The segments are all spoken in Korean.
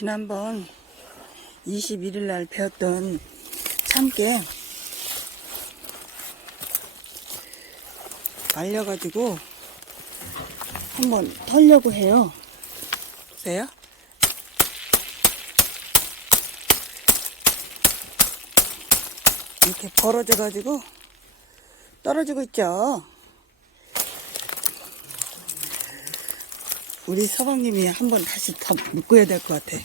지난번 21일 날 배웠던 참깨 말려가지고 한번 털려고 해요. 보세요. 이렇게 벌어져가지고 떨어지고 있죠. 우리 서방님이 한번 다시 더 묶어야 될 것 같아.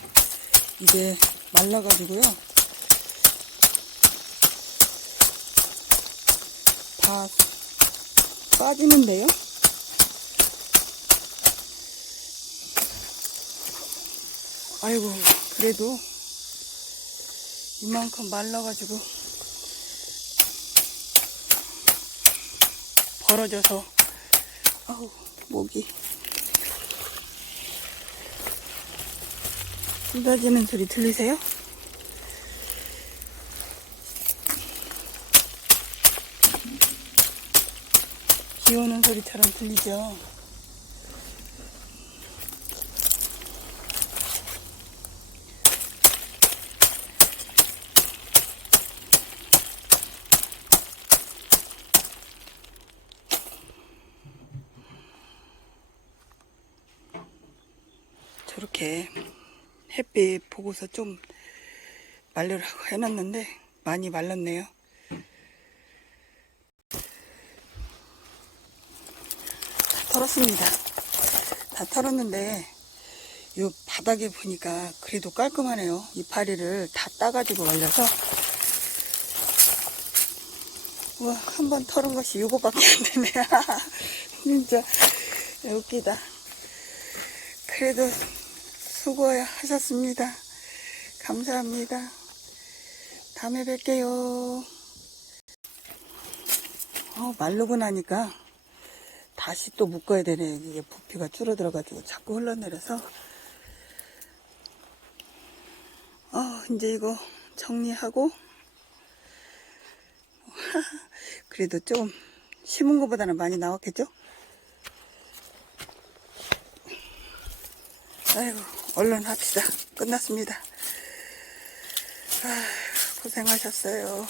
이게 말라가지고요. 다 빠지는데요. 아이고, 그래도 이만큼 말라가지고 벌어져서 아우 목이 쏟아지는 소리 들리세요? 비 오는 소리처럼 들리죠? 저렇게 햇빛 보고서 좀 말려라고 해놨는데 많이 말랐네요. 다 털었습니다. 다 털었는데 이 바닥에 보니까 그래도 깔끔하네요. 이파리를 다 따가지고 말려서 와, 한 번 털은 것이 이거밖에 안 되네. 진짜 웃기다. 그래도 수고하셨습니다. 감사합니다. 다음에 뵐게요. 어, 마르고 나니까 다시 또 묶어야 되네. 이게 부피가 줄어들어가지고 자꾸 흘러내려서. 어, 이제 이거 정리하고. 그래도 좀 심은 것보다는 많이 나왔겠죠? 아이고, 얼른 합시다. 끝났습니다. 아, 고생하셨어요.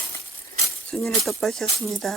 순이네 덧밭이었습니다.